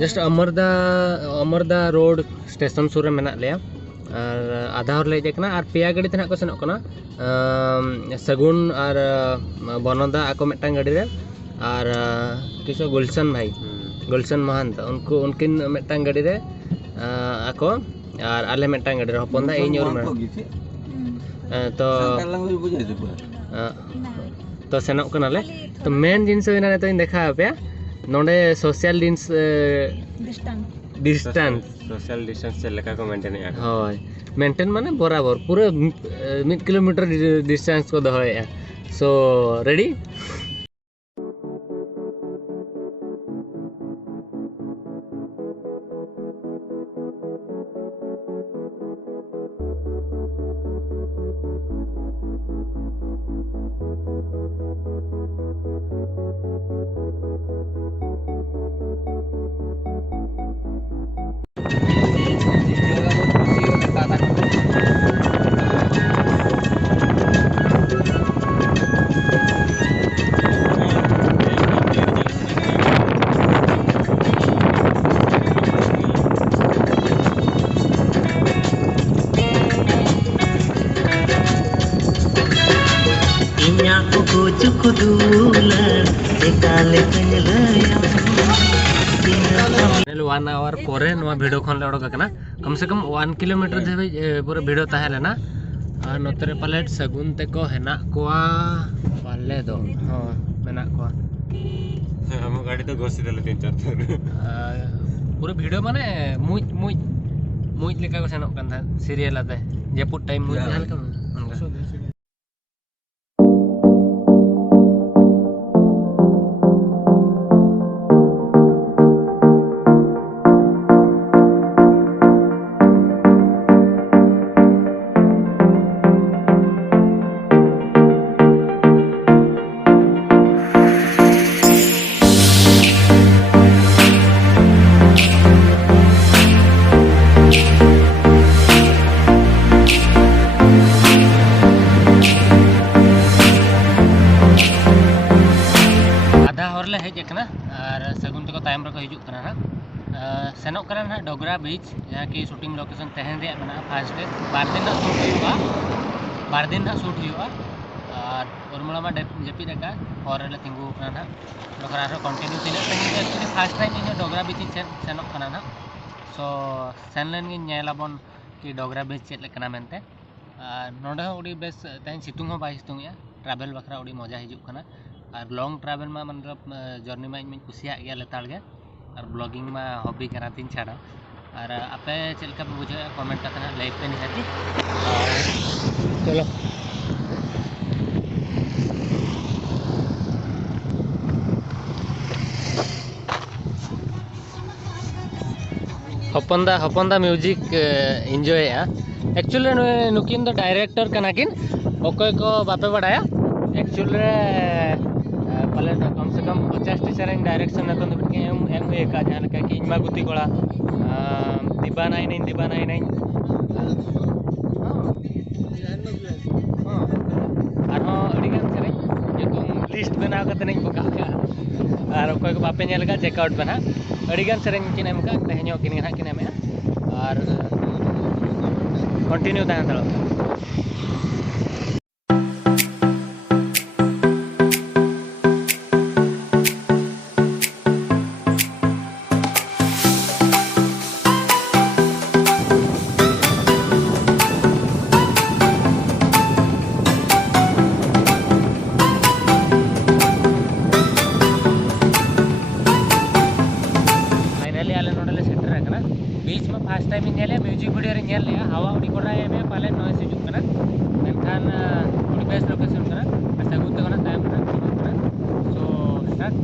Just अमरदा road station सुर मेना लिया और आधा हर ले जाकना और पेया गाड़ी तनाक को सेनोक कना सगुन और बनदा आको मिटटांग गाड़ी रे और किसो गुलशन भाई गुलशन महंत उनको उनकिन मिटटांग गाड़ी रे आको और आले मिटटांग गाड़ी रे हपनदा इन उर्मिला तो सेनोक कना ले तो मेन जिनिस होइना तो इन देखा पे नोडे सोशल डिस्टेंस सोशल डिस्टेंस चलेका को मेंटेन है होय मेंटेन माने बराबर पूरा 1 किलोमीटर डिस्टेंस को दहया सो रेडी वन आवर पर भिडियो खन ओडकना कम से कम 1 किलोमीटर धाबी पूरा भिडियो तहे लेना और नोतरे पाले सगुन तेको हेना कोआ पाले दो हां मेना कोआ हम गाड़ी तो घोसी देले 3-4 पूरा भिडियो माने मुज लेका को सेनोक कन था सीरियल आते जेपुर टाइम मुज हल का और सगुन तक तायम रखो हिजुक कना ना सेनोक कना ना डोगरा बीच जहाँ की शूटिंग लोकेशन तहन रे मना फर्स्ट डे 2 दिन ना शूट हुआ 2 दिन ना शूट हुआ और उर्मिला मा जपीद का और ले तिंगु कना ना डोगरा रो कंटिन्यू तिने एक्चुअली फर्स्ट टाइम इन डोगरा बीच सेनोक कना ना सो सेनलेन गे नेलाबन कि डोगरा बीच चेत लेकना मेनते नोडे उडी बेस तहन सितुंग हो बाय सितुंग या ट्रैवल बखरा उडी मजा हिजुक कना और लॉन्ग ट्रैवल में मतलब जर्नी में इन कुसिया गया लेताड़ गया और ब्लॉगिंग में हॉबी करा तीन छाड़ा और आपे चलका पे बुझे कमेंट करते हैं लाइव पे निहाती चलो हपनदा म्यूजिक एंजॉय एक्चुअली नुकिन दो डायरेक्टर कनाकिन ओकोय को बापे बड़ाया एक्चुअली पाले कम से कम 50 टी सेरेंग डायरेक्शन नतन एम का जहाँ लेका कि इमा गुती कोड़ा दिबा नाई लिस्ट बना बका और अकोय को बापे नेल का चेकआउट बना अड़ीगान सेरेंग किन एम का तेहनो किन ना किन एम और कंटिन्यू तहन दलो बीच में फर्स्ट टाइम म्यूजिक वीडियो रे हवा उड़ी कोड़ा में पाले नॉइस हिजुक कना मेनखान उड़ी बेस्ट लोकेशन कना सगुन ते कना टाइम कना so start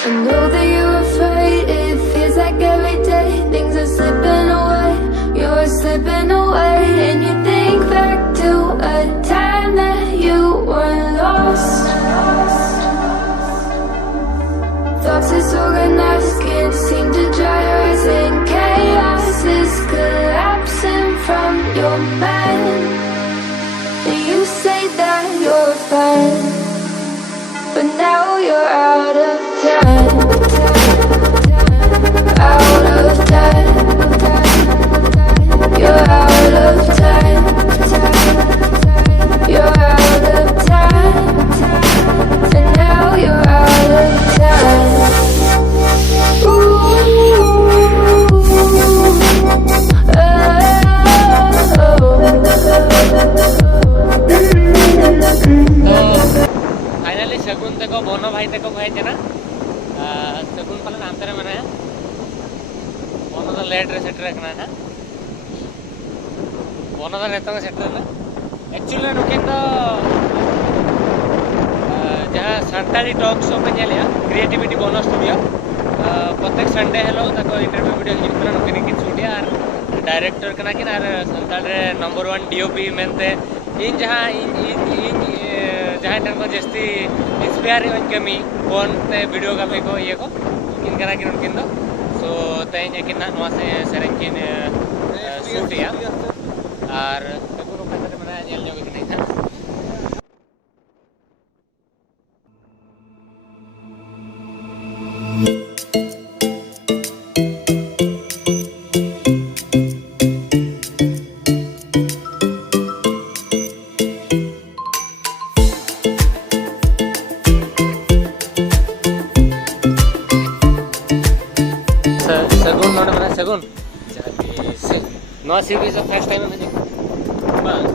I know that you're afraid, it feels like every day things are slipping away, you're slipping away. And you think back to a time that you were lost. fun, but now you're out of time. Out of time. You're out of time. You're out of time. And now you're out of time. Finally शगुन तक बोनो भाई तक भाई जना शगुन पालन अंतर में है बोनो तो लेट रे सेट रखना है बोनो तो नेता में सेट रखना एक्चुअली नुकिन तो जहाँ संताली टॉक शो पे चलिया क्रिएटिविटी बोनो स्टूडियो प्रत्येक संडे हेलो तक इंटरव्यू वीडियो हिजू कना नुकिन की छुटिया और डायरेक्टर कना किन और संताल रे नंबर 1 डीओपी मेनते इन जहाँ ठन को जस्ती इंस्पायर कमी फोन ते वीडियो का को ये को इनकना किन उनकिन दो सो तेज किन नवा से सेरेन किन शूट या और तको रोका ते मना नेल जोगे कि नहीं था सगुन नो सीरीज फर्स्ट टाइम में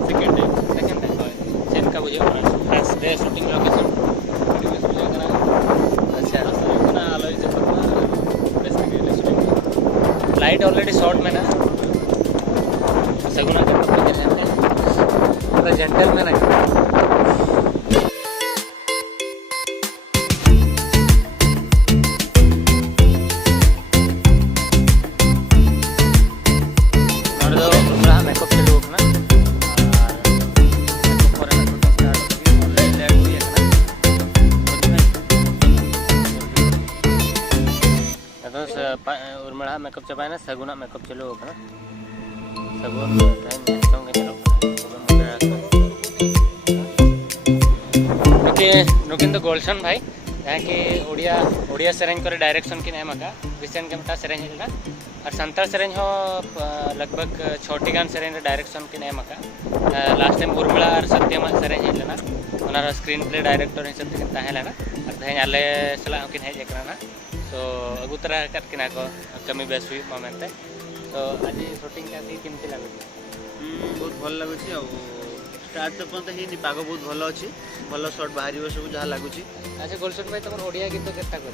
सेकंड टाइम सेन का बुझे फर्स्ट डे शूटिंग लोकेशन बुझे करा अच्छा ना आलोय जे परमा बेस्ट के शूटिंग लाइट ऑलरेडी शॉट में ना सगुन का पूरा जेंटलमैन है उर्मिला मेकअप चबाय ना सगुना मेकअप चलो ना सगुन संग चलो ओके नुकिन तो गोल्सन भाई जहाँ कि ओडिया सेरेंज करे डायरेक्शन की नेम का रिसेंट के मटा सेरेंज हेला और संताल सेरेंज हो लगभग 6 गान सेरेंज डायरेक्शन की नेम का लास्ट टाइम उर्मिला और सत्यम सेरेंज हेला ना स्क्रीन प्ले डायरेक्टर हिसाब से ताहेला ना और तहें आले सला किन हेज एकना तो अगू तरह करकिना को कमी बेस हुई मोमेंट तो आज शूटिंग का केमती लगुच बहुत भल लगुच स्टार्ट तो पर्यंत ही पाग बहुत भल अच्छी भल शॉट बाहर सब जहाँ लगुच अच्छा गोलसोट भाई तुम ओडिया गीत केटा कर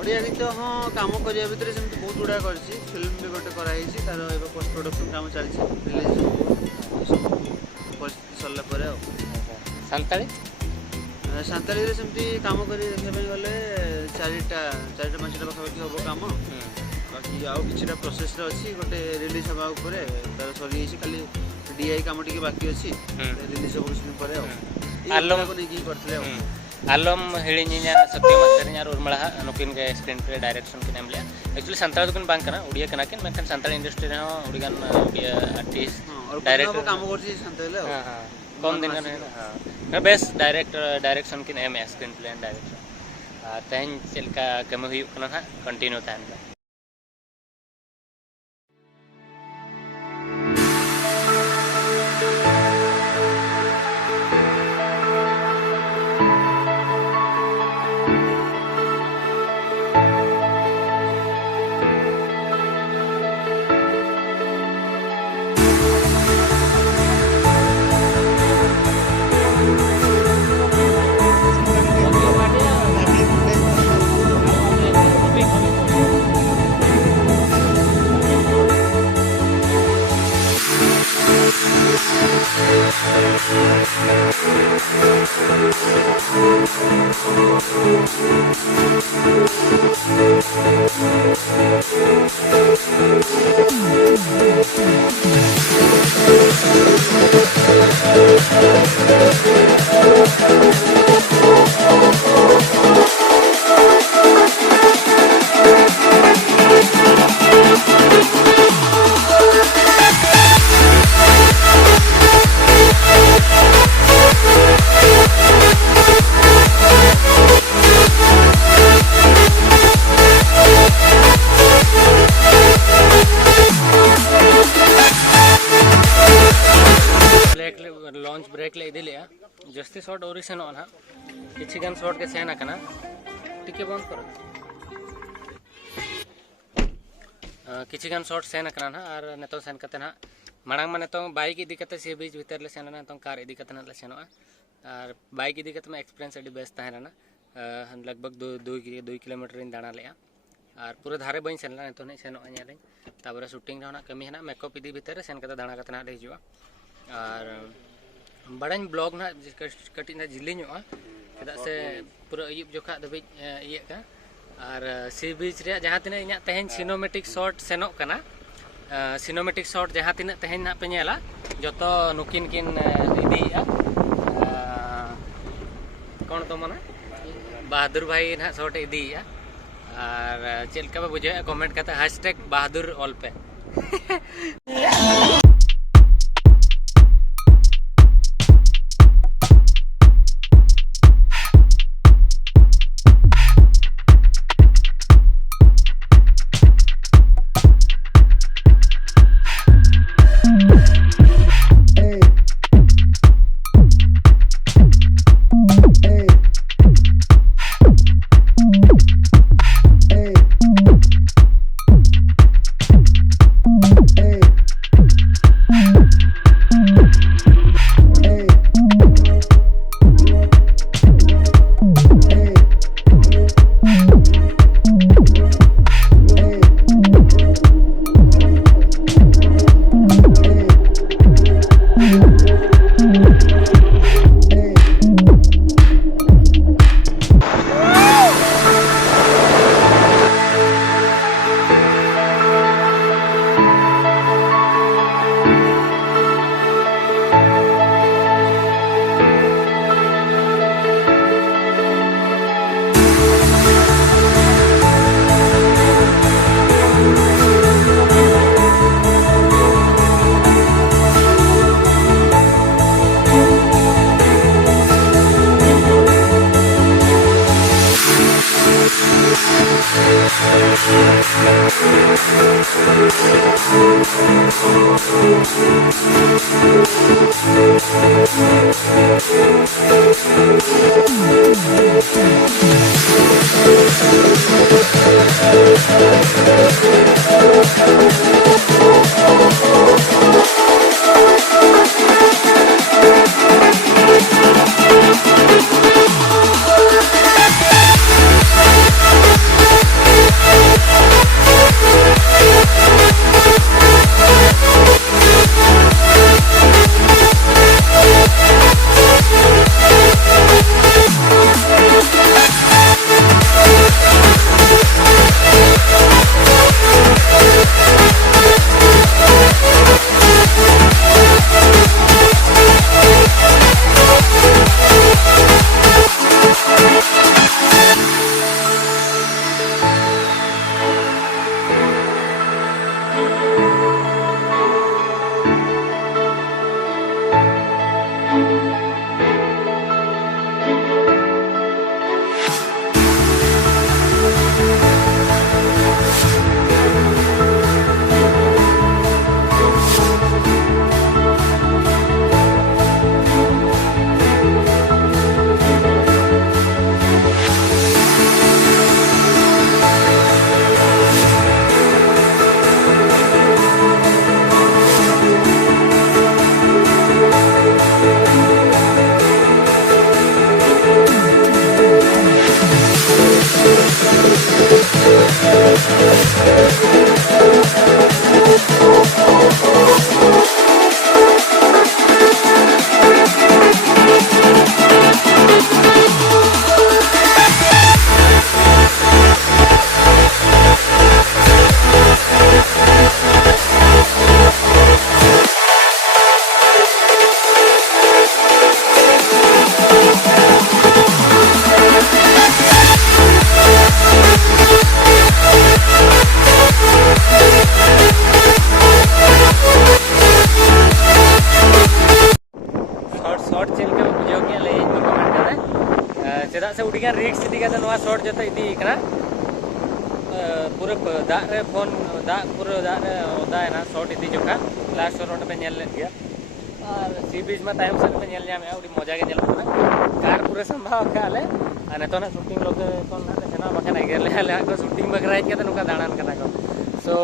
ओडिया गीत हाँ कम करने भितर सेमती बहुत गुड़ा कर फिल्म भी गोटे कराई तार पोस्ट प्रोडक्शन काम चलती रिलीज सब परिस्थिति सरला पर संताली सान्ताली सेमती काम कर देखा गले चारिटा पाँचटा पाखापाखि हम कम बाकी आउ कि प्रोसेस अच्छी गोटे रिलीज हवा तार सरी खाली डीआई काम टी बाकी अच्छी रिलीज हम कुछ दिन पर आलम हिड़िया सत्यम सेरेंज और उर्मिला नुकिन के स्क्रीन प्ले डायरेक्शन की नाम लिया एक्चुअली संताल दुकान बांग करना उड़िया के नाकिन मैं संताल इंडस्ट्री रे उड़ीगान आर्टिस्ट डायरेक्टर काम करछि संताल हां कम दिन का हां बेस्ट डायरेक्शन की नेम है स्क्रीन प्ले डायरेक्शन तेन चलका कमी हुई कना कंटिन्यू तहन शॉट ओरी सेनो ना किछि गान शॉट के सेन आकना टिके बंद करो किछि गान शॉट सेन आकना ना और नेतो सेन कते ना मांग में नेतो बाइक इदी कते सी बीच भीतर ले सेन ना नेतो कार इदी कते ना ले सेनोआ और बाइक इदी कते में एक्सपीरियंस अडी बेस्ट ताहे ना लगभग 2 किलोमीटर इन दाणा लेया और पूरा धारे बइन सेनला नेतो ने सेनोआ नेले ताबरे शूटिंग रहना कमी है ना मेकअप इदी भीतर सेन कते दाणा कते ना ले हिजुआ और बड़ाइन ब्लॉग ना कटी ना जिलिङोआ चेदा से पूरा अयुब जोखा दबि इया का और सी बीच रे जहां तिना इना तहेन सिनेमैटिक शॉट सेनोक कना सिनेमैटिक शॉट जहां तिना तहेन ना पे नेला जतो नुकिन किन इदिया कौन तो मना बहादुर भाई ना शॉट इदिया और चेलका बे बुझे कमेंट करते #बहादुर ऑल पे चेदा से उड़िया रिक्स इदी का नवा शॉट जते इदी कना पूरे दाग रे फोन दाग पूरे दाग रे ओदा ना शॉट इदी जोखा लास्ट शॉट पे नेल ले गया और सी बीच में टाइम से पे नेल जामे उडी मजा के नेल पूरा संभाव काले अने तो ना शूटिंग लोकेशन ना सेना बखन एगेले आले को शूटिंग बगरा हेज के नुका दाड़ान कना को सो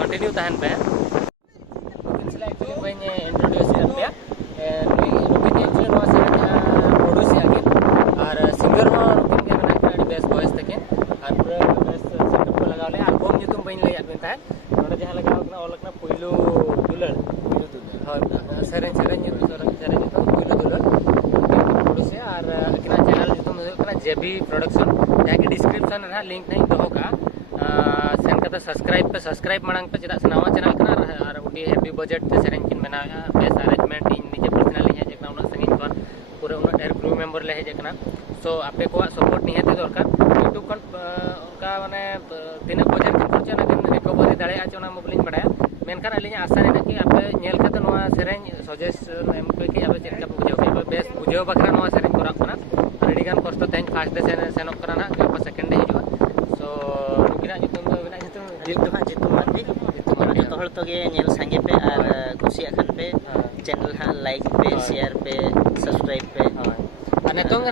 कंटिन्यू तहन पे पिछला एक्चुअली बइन इंट्रोड्यूस कर दिया नुकिन एक्चुअली नो सेना प्रोड्यूस यागिन और सिंगर हो नुकिन के मना अड़ी बेस्ट वॉइस तके और पूरा बेस्ट सेटअप को लगावले एल्बम nyutum बइन ले यागिन ता नोडे जहां लगाव कना ओलकना पहिलो दुलड़ हो सेरेन सेरेन nyutum पहिलो दुलड़ प्रोड्यूस और किना चैनल nyutum कना जेबी प्रोडक्शन जहां के डिस्क्रिप्शन रे लिंक नहीं दोहो का सेन कते सब्सक्राइब मांग पे चेदा नवा चैनल कना और उडी हैप्पी बजट ते सेरेन किन मेना बेस अरेंजमेंट इन निजे पर्सनली है जेकना उना संगीन कोन पूरा उना ढेर क्रू मेंबर ले है जेकना सो आपे को सपोर्ट नहीं है दरकार यूट्यूब कन का माने दिन बजट कन खर्चा ना कन रिकवरी दाड़े आ चोना मोबलिन बडाया मेनखान अलिन आशा ने कि आपे नेल कते नवा सेरेन सजेशन एम को कि आपे चेका बुझाव के बेस बुझाव बखरा नवा सेरेन करा कना रेडी गान कष्ट तेन फास्ट दे सेनक करा ना गप सेकंड हिजुआ सो नुकिना nyutum do bina nyutum jitu marndi joto hol to ge nyel sange pe ar kusi akan pe channel ha like pe share pe subscribe pe netong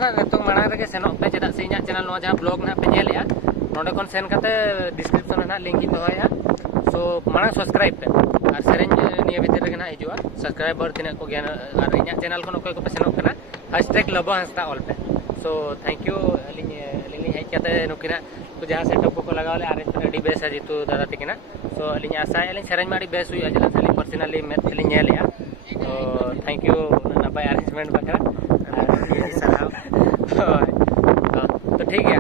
manang rege senok pe cheda se inya channel no jaha blog na pe nyel ya nonde kon sen kate description na link in doya so manang subscribe pe ar sereng niya bhitar rege na hijua subscriber tina ko gyan ar inya channel kon okoy ko pe senok kana #LABA HANSDA all pe so thank you alini hej kate nukina तो जहाँ setup को लगावले अड़ी base है जीतू दादा तकिना सो अली आशा अली सेरेंज माड़ी base हुई जला खाली पर्सनली मैं खाली नेल या तो थैंक यू नपाय अरेंजमेंट बकरा तो ठीक है।